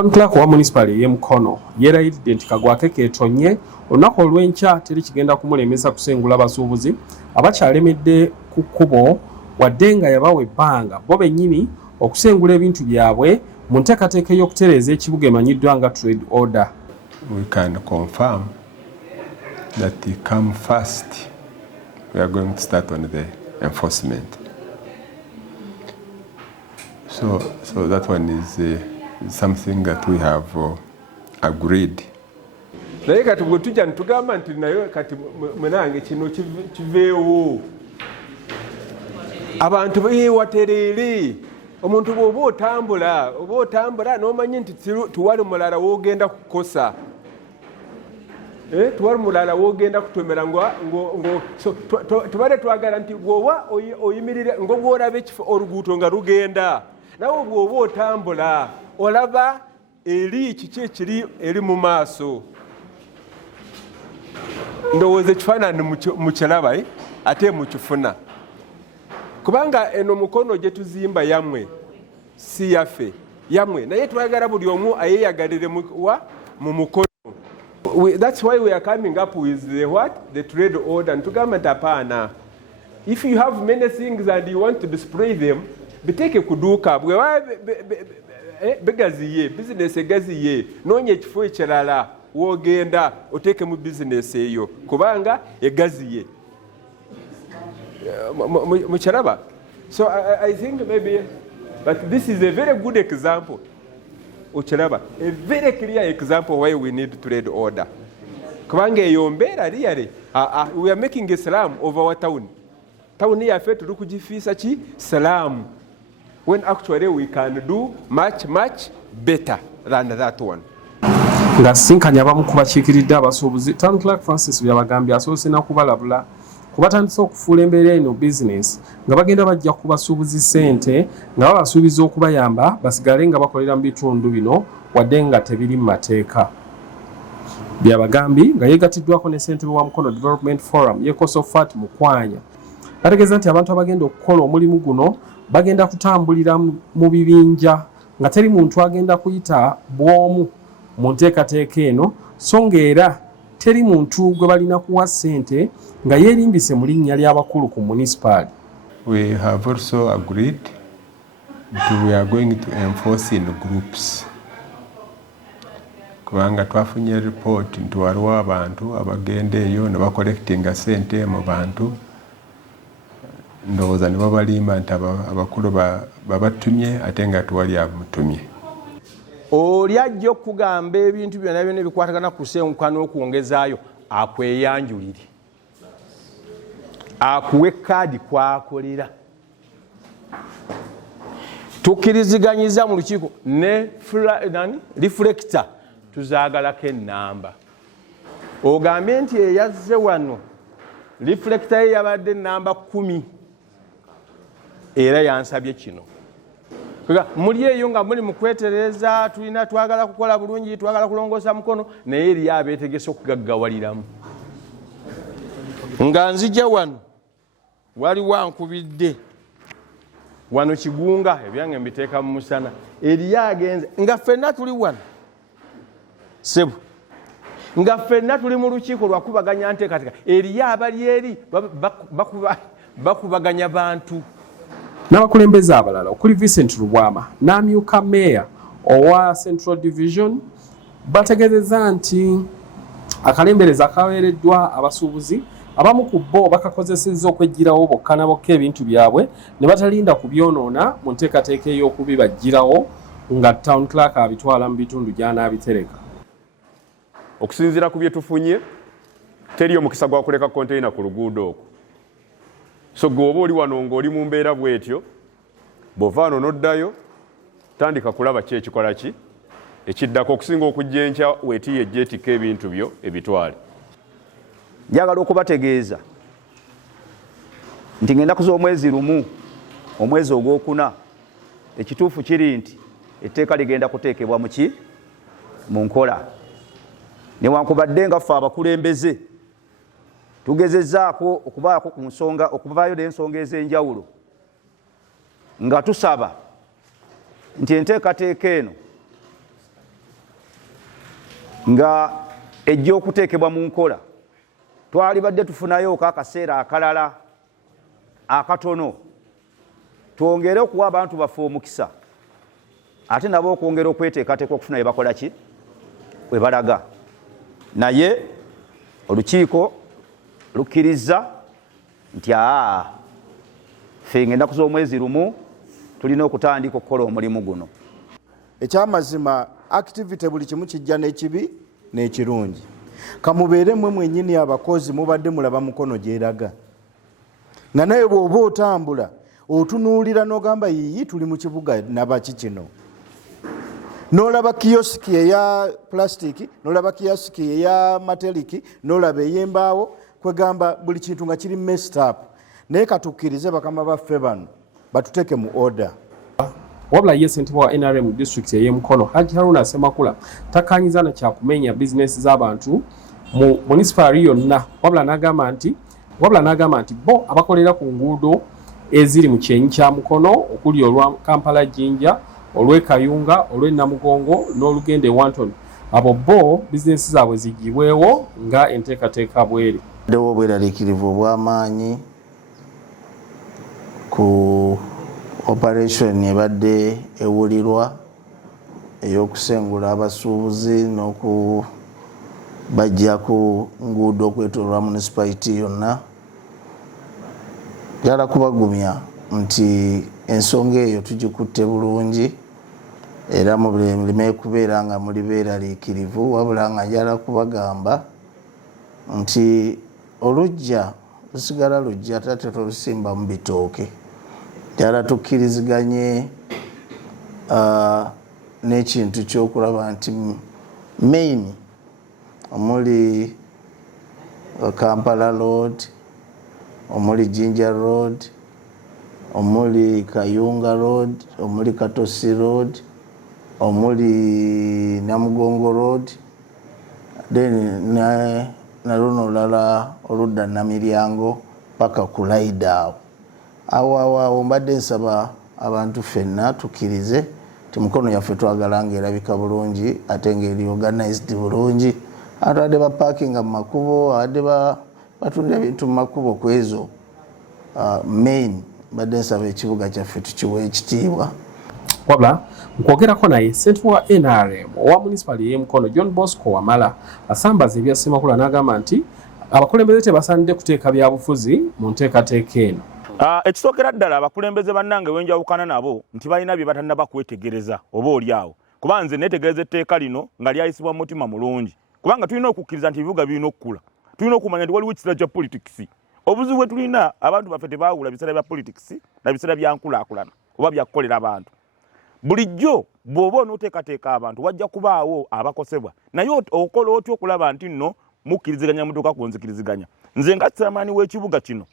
Town Clerk wa municipal ye Mukono yeerayiridde nti Kagwake keetonye olunaku olw'enkya teri kigenda kumulemesa kusengula abasuubuzi abakyalemedde ku kkubo wadde nga yabawa ebbanga bo bennyini okusengula ebintu byabwe mu nteekateeka y'okutereeza ekibuga emanyiddwa nga trade order. We can confirm that they come first. We are going to start on the enforcement. So that one is something that we have agreed. Naye kati bwe tujja ntugamba nti nayo kati mwenange kino kiveewo abantu beewaterere omuntu bw'oba otambula n'omanyi nti tuwali mulala w'ogenda kukosa tuwali mulala w'ogenda kutomera tubadde twagala nti bw'oba oyimirire ng'obw'olaba ekifo oluguudo nga lugenda nawe bw'oba otambula olaba eri kiki ekiri eri mu maaso ndowooza ekifaananyi mukiraba ate mukifuna kubanga eno Mukono gye tuzimba yamwe si yaffe yamwe naye twagala buli omu ayeyagalire mu Mukono. That's why we are coming up with the trade order ntugamba nti apaana if you have many things and you want to display them biteeke ku dduuka bwewa begaziye bizinesi egaziye noonya ekifo ekirala wogenda oteeke mu bizinesi eyo kubanga egaziye mukiraba. So I think maybe but this is a very good example ukiraba a very clear example why we need trade order kubanga eyo mbeera really we are making a slum of our town yaffe tuli kugifiisa ki slum when actually we can do much better than that one. Nga sinkanya abamu ku bakiikiridde abasuubuzi Town Clerk Francis byabagambye asoose na kubalabula kubatandisa okufuula embeera eno bizinesi nga bagenda bajja ku basuubuzi ssente nga babasuubiza okubayamba basigale nga bakolera mu bitundu bino wadde nga tebiri mu mateeka. Byabagambi nga yeegatiddwako ne ssentebe wa Mukono Development Forum ye Kosofat Mukwanya bategeeza nti abantu abagenda okukola omulimu guno bagenda kutambulira mu bibinja nga teri muntu agenda kuyita bw'omu mu nteekateeka eno so ng'era teri muntu gwe balina kuwa ssente nga yeerimbise mu linnya ly'abakulu ku municipal. We have also agreed that we are going to enforce in groups. Kubanga twafunye report nti waliwo abantu abagenda eyo ne bakollectinga ssente mu bantu ndowooza ne babalimba nti abakulu babatumye ate nga tuwali abamutumye. Oli ajja okugamba ebintu byonna byonna ebikwatagana ku ssenguka n'okwongezaayo akweyanjulire akuwe kaadi kwakolera tukkiriziganyiza mu lukiiko ne reflector tuzaagalako ennamba ogambye nti eyazze wano reflector ye yabadde ennamba 10 era yansabye kino muli eyo nga muli mu kwetereza tulina twagala kukola bulungi twagala kulongoosa Mukono naye eri abeetegese okugaggawaliramu nga nzija wano waliwo ankubidde wano Kigunga ebyange mbiteeka mu musana eri agenze nga ffenna tuli wano sebu nga ffenna tuli mu lukiiko lwakubaganya nteekateeka eri abali eri bakubaganya bantu. N'abakulembeze abalala okuli Vincent Rubwama n'amyuka meya owa Central Division bategeezezza nti akalembereza akaweereddwa abasuubuzi abamu ku bo bakakozesezza okweggyirawo bokka na bokka ebintu byabwe ne batalinda kubyonoona mu nteekateeka ey'okubibaggyirawo nga Town Clerk abitwala mu bitundu gy'anaabitereka. Okusinziira ku bye tufunye teri omukisa gwa kuleka konteyina ku luguudo okwo. So gwoba oli wano ng'oli mu mbeera bw'etyo bw'ova wano n'oddayo tandika kulaba ki ekikola ki ekiddako okusinga okujja enkya weetiye ejjeetika ebintu byo ebitwale. Njagala okubategeeza nti ngenda kuza omwezi lumu omwezi ogwokuna ekituufu kiri nti etteeka ligenda kuteekebwa mu nkola newankubadde nga ffe abakulembeze tugezezzaako okubaako ku nsonga okuvaayo n'ensonga ez'enjawulo nga tusaba nti enteekateeka eno nga ejja okuteekebwa mu nkola twali badde tufunayo akaseera akalala akatono twongere okuwa abantu baffe omukisa ate nabo okwongera okweteekateeka okufuna bye bakola ki bwe balaga naye olukiiko lukkiriza nti ffe ng'ennaku z'omwezi lumu tulina okutandika okukola omulimu guno. Ekyamazima activity buli kimu kijja n'ekibi n'ekirungi. Kamubeere mmwe mwennyini abakozi mubadde mulaba mukono gyeraga. Nga naye bw'oba otambula otunuulira n'ogamba yiyi tuli mu kibuga nabaki kino. N'olaba kiyosiki eya plastic, n'olaba kiyosiki eya metallic, n'olaba ey'embaawo kwegamba buli kintu nga kiri messed up. Naye katukkirize bakama baffe bano batuteeke mu order. Wabula ye ssentebe wa NRM district y'e Mukono Haji Haruna Ssemakula takanyiza na kyakumenya bizinesi z'abantu mu municipal yonna wabula n'agamba nti bo abakolera ku nguudo eziri mu kyenyi kya Mukono okuli olwa Kampala Jinja olw'e Kayunga olw'e Namugongo n'olugende Wanton abo bo bizinesi zaabwe zigibwewo nga enteekateeka bweri. Dewo bweraliikirivu obw'amaanyi ku operation ebadde ewulirwa ey'okusengula abasuubuzi n'okubajja ku nguudo okwetoolwa municipality yonna. Njala kubagumya nti ensonga eyo tugikutte bulungi era muleme kubeera nga muli beeraliikirivu wabula nga njala kubagamba nti olujja lusigala lujja tate tolusimba mu bitooke. Njala tukkiriziganye n'ekintu ky'okulaba nti main omuli Kampala Road, omuli Jinja Road, omuli Kayunga Road, omuli Katosi Road, omuli Namugongo Road, then na luno olulala oludda Namiryango paka ku Laidaawo. Awo mbadde nsaba abantu ffenna tukkirize ti Mukono yaffe twagala ng'erabika bulungi ate ng'eri organized bulungi. Abadde bapaakinga mu makubo, abadde batunda ebintu mu makubo ku ezo main mbadde nsaba ekibuga kyaffe tukiwa ekitiibwa. Wabula nkwogerako naye ssentebe wa NRM owa municipal y'e Mukono John Bosco Wamala asambaza ebya Ssemakula n'agamba nti abakulembeze tebasaanidde kuteeka byabufuzi mu nteekateeka eno. Ekisookera ddala abakulembeze bannange wenjawukana nabo nti balina bye batannaba kwetegereza oba oliawo kuba nze neetegereza etteeka lino nga lyayisibwa mu mutima mulungi kubanga tulina okukkiriza nti ebibuga birina okukula, tulina okumanya nti waliwo ekiseera kya politics. Obuzibu bwe tulina abantu baffe tebaawula biseera bya politics na biseera bya nkulaakulana oba bya kukolera abantu. Bulijjo bw'oba onooteekateeka abantu wajja kubaawo abakosebwa naye okola otya okulaba nti nno mukkiriziganya mutuuka ku nzikiriziganya. Nze nga ssemaani w'ekibuga kino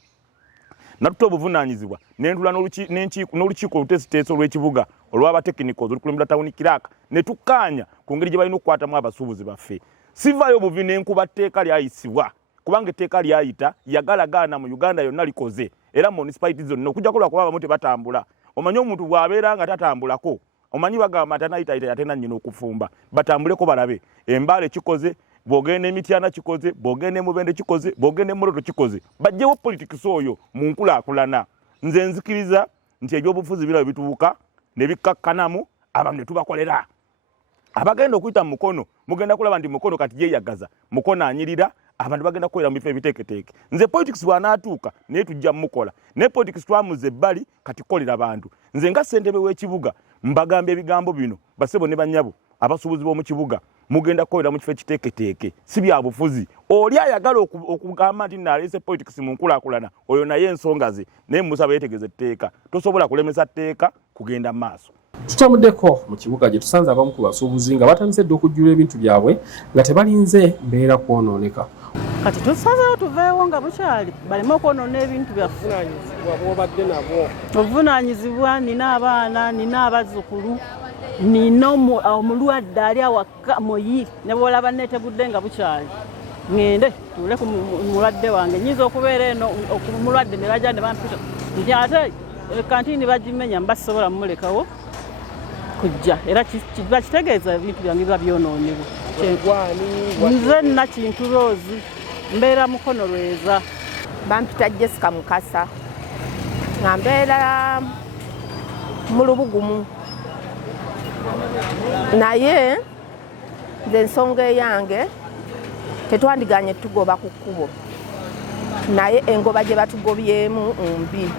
natuta obuvunaanyizibwa nentula n'olukiiko olutesiteesi olw'ekibuga olw'abatekinikos olukulembera tawuni kiraaka ne tukkaanya ku ngeri gye balina okukwatamu abasuubuzi baffe. Sivaayo buvi n'enkuba tteeka lyayisibwa kubanga etteeka lyayita yagalagaana mu Uganda yonna likoze era municipality zonna okujjako lwakuba abamu tebatambula. Omanyi omuntu bw'abeera nga tatambulako omanyi bagamba atanayitayita ate nannyina okufumba batambuleko balabe Embaale kikoze, bw'ogenda Emityana kikoze, bw'ogenda Mubende kikoze, bw'ogenda Moroto kikoze. Bajjewo politics oyo mu nkulaakulana. Nze nzikiriza nti ebyobufuzi birabo bituuka ne bikkakkanamu abantu ne tubakolera. Abagenda okuyita mu Mukono mugenda kulaba nti Mukono kati yeeyagaza, Mukono anyirira, abantu bagenda kukolera mu bifo ebiteeketeeke. Nze politics bw'anaatuuka naye tujja mukola. Ne politics twamuze ebbali kati kolera abantu. Nze nga ssentebe w'ekibuga mbagamba ebigambo bino basebo ne bannyabo abasuubuzi b'omu kibuga mugenda kukolera mu kifo ekiteeketeeke si bya bufuzi. Oli ayagala okugamba nti naleese politics mu nkulaakulana oyo naye ensonga ze naye musaba yeetegereze etteeka. Tosobola kulemesa tteeka kugenda mu maaso. Tutamuddeko mu kibuga gye tusanze abamu ku basuubuzi nga batandise dde okujjula ebintu byabwe nga tebalinze mbeera kwonooneka. Kati tusazeewo tuveewo nga bukyali baleme okwonoona ebintu byaffe. Bw'obadde nabwo obuvunaanyizibwa nina abaana nina abazzukulu nina omulwadde ali awaka muyi ne bw'olaba neetegudde nga bukyali ŋŋende tuule ku mulwadde wange nnyinza okubeera eno omulwadde ne bajja ne bampita nti ate kantini bagimenya mbasobola mumulekawo kujja era bakitegeeza ebintu byange biba byonoonebwa. Nze Nakintu Rose mbeera Mukono Lweza. Bampita Jessica Mukasa nga mbeera mu Lubugumu. Naye nze ensonga eyange tetwandiganye tugoba ku kkubo, naye engoba gye batugobyemu mbi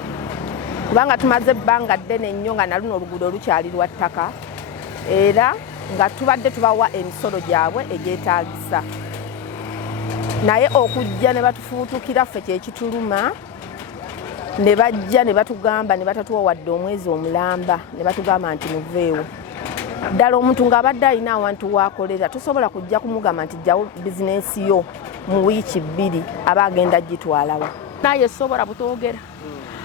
kubanga tumaze ebbanga ddene nnyo nga na luno oluguudo olukyali lwa ttaka era nga tubadde tubawa emisolo gyabwe egyetaagisa, naye okujja ne batufuutukira ffe kyekituluma, ne bajja ne batugamba ne batatuwa wadde omwezi omulamba ne batugamba nti muveewo. Ddala omuntu ng'abadde alina awantu waakolera tosobola kujja kumugamba nti jjawo bizinensi yo mu wiiki 2 aba agenda gitwalawa. Naye sobola butoogera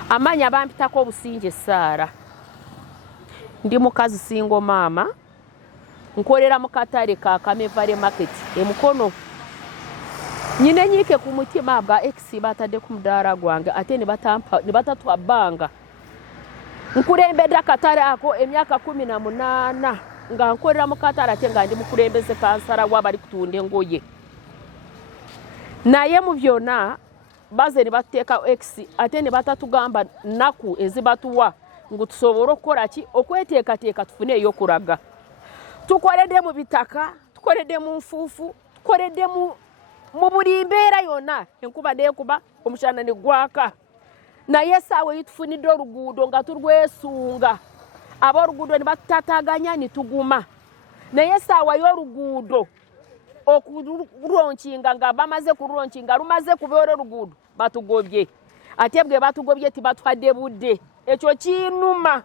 amanya bampitako obusinje Saara. Ndi mukazi singo maama nkolera mu katale ka Kamevale market e Mukono. Nyine nyike ku mutima ba ex batadde ku mudaala gwange ate ne batatwa bbanga. Nkulembedde akatale ako emyaka 18 nga nkolera mu katale ate nga ndi mukulembeze kansala wabali kutunda engoye. Naye mu byonna baze ne bateeka ex ate ne batatugamba naku ezibatuwa ngu tusobole okukola ki okweteekateeka tufune ey'okulaga. Tukoledde mu bitaka, tukoledde mu nfuufu, tukoledde mu buli mbeera yonna, enkuba neekuba omushana ne gwaka. Naye essaawa eyitufunidde oluguudo nga tulwesunga, ab'oluguudo ne batutaataaganya ne tuguma. Naye essaawa y'oluguudo okulonkinga nga bamaze kulonkinga lumaze kubeera oluguudo batugobye. Ate bwe batugobye tibatwadde budde. Ekyo kinnuma.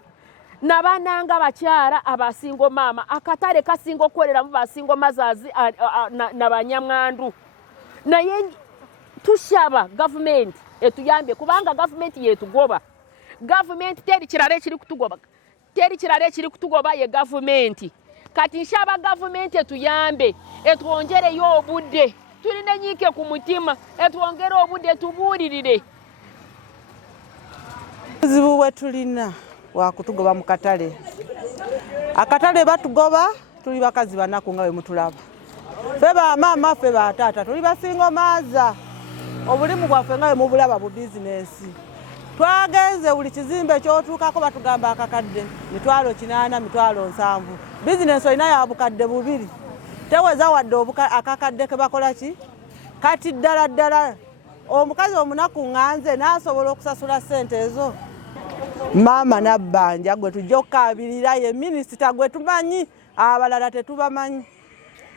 Nabananga bakyala abasingo maama akatale kasinga okukoleramu basingo mazaazi n'abanyamwandu. Naye tushaba gavumenti etuyambe kubanga gavumenti yetugoba. Gavumenti teri kirala ekiri kutugoba. Teri kirala ekiri kutugoba ye gavumenti. Kati nshaba gavumenti etuyambe etwongereyo obudde. Tulina nyiike ku mutima etwongere obudde tubuulirire. Buzibu bwe tulina wakutugoba mu katale. Akatale batugoba tuli bakazi banaku nga bwe mutulaba. Ffe bamaama ffe bataata tuli basingo maaza. Obulimu bwaffe nga bwe mubulaba bu bizinesi. Twagenze buli kizimbe kyotuukako batugamba akakadde 8,000 7,000. Bizinesi olina ya bukadde 2. Teweza wadde akakadde ke bakola ki? Kati ddala omukazi omunaku nganze n'asobola okusasula ssente ezo. Maama nabbanja gwe tujja okukabirira ye minisita gwe tumanyi, abalala tetubamanyi.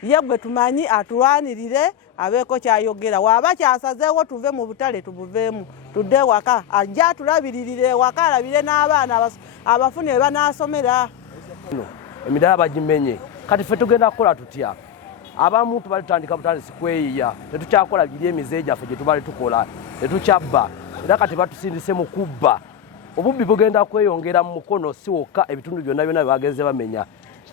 Ye gwe tumanyi atulwanirire abeeko kyayogera. Waaba kyasazeewo tuve mu butale tubuveemu tudde waka ajja atulabiririre waka alabire n'abaana abafune banaasomera. Emidaala bagimenye kati ffe tugenda kukola tutya? Abamu tubalitandika butandisi kweyiya tetukyakola giri emize gyaffe gye tubali tukola tetukyabba era kati batusindise mu kubba. Obubbi bugenda kweyongera mu Mukono si wokka ebitundu byonna byonna bagenze bamenya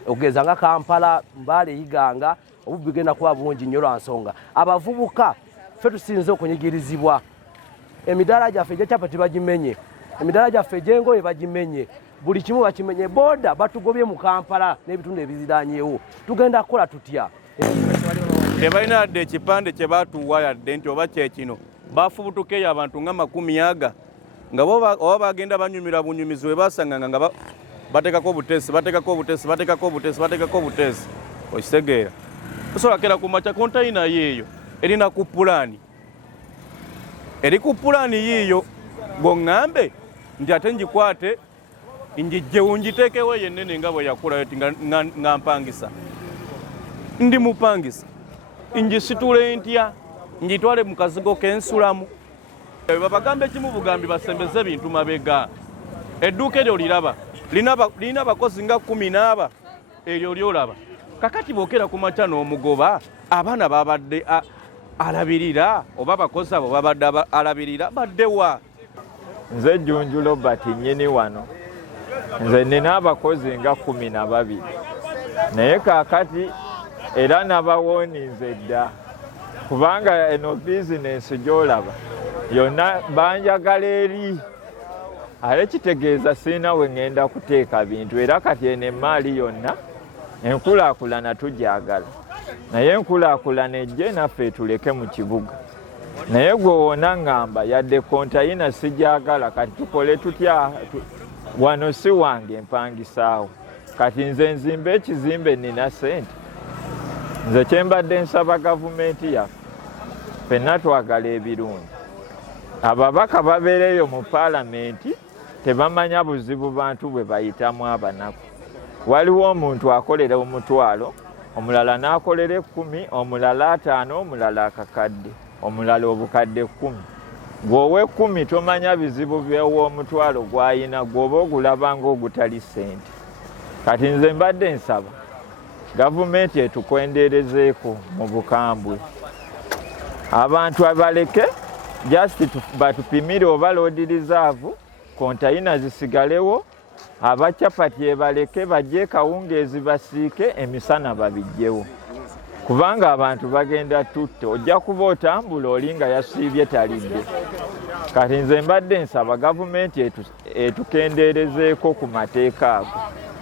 ogeza nga Kampala Mbale Iganga obubbi bugenda kuba bungi nnyo lwa nsonga abavubuka ffe tusinze okunyigirizibwa. Emidaala gyaffe egy'ekyapa tebagimenye, emidaala gyaffe egy'engoye bagimenye, buli kimu bakimenye. Boda batugobye mu Kampala n'ebitundu ebiziraanyewo. Tugenda kukola tutya? Tebalina yadde ekipande kye baatuwa yadde nti oba kyekino bafubutukeyo abantu nga 10 nga oba bagenda banyumira bunyumizi we basanganga nga bateekako obuteesi okitegeera. Osobola kera ku makya kontayina yeeyo erina ku pulaani. Eri ku pulaani yiiyo goŋŋambe nti ate ngikwate njijjewo njiteekewo yennene nga bwe yakulayo ti nga mpangisa. Ndi mupangisa ngisitule ntya njitwale mu kazigo k'ensulamu. Babagambe ekimu bugambi basembeze bintu mabega. Edduuka eryo liraba lina abakozi nga 10 eryo lyolaba. Kakati bookera ku makya n'omugoba abaana babadde alabirira oba abakozi abo babadde alabirira baddewa. Nze Jjunju Robert nnyini wano. Nze nina abakozi nga 12 naye kaakati era nabawoninze dda kubanga eno bizinesi gy'olaba yonna banjagala eri. Ale kitegeeza sirina we ŋŋenda kuteeka bintu era kati eno emaali yonna enkulaakulana tujagala. naye enkulaakulana ejje naffe tuleke mu kibuga. Naye gwe wona ngamba yadde kontayina sijagala kati tukole tutya wano si wange mpangisaawo. Kati nze nzimba ekizimbe nina sente. Nze kyembadde nsaba gavumenti yaffe ffenna twagala ebirungi. Ababaka babeereyo mu paalamenti tebamanya buzibu bantu bwe bayitamu abanaku. Waliwo omuntu akolera omutwalo, omulala n'akolera 10, omulala 5, omulala akakadde, omulala obukadde 10. Gwowe 10 tomanya bizibu by'ow'omutwalo gw'ayina gw'oba ogulaba ng'ogutali ssente. Kati nze mbadde nsaba gavumenti etukwenderezeeko mu bukambwe. Abantu abaleke just batupimire oba load reserve, kontayina zisigalewo, abacapati ebaleke bajje kawungeezi basiike, emisana babijjewo. Kubanga abantu bagenda tutte, ojja kuba otambula oli nga yasiibye talidde. Kati nze mbadde nsaba gavumenti etukendeerezeeko ku mateeka ago.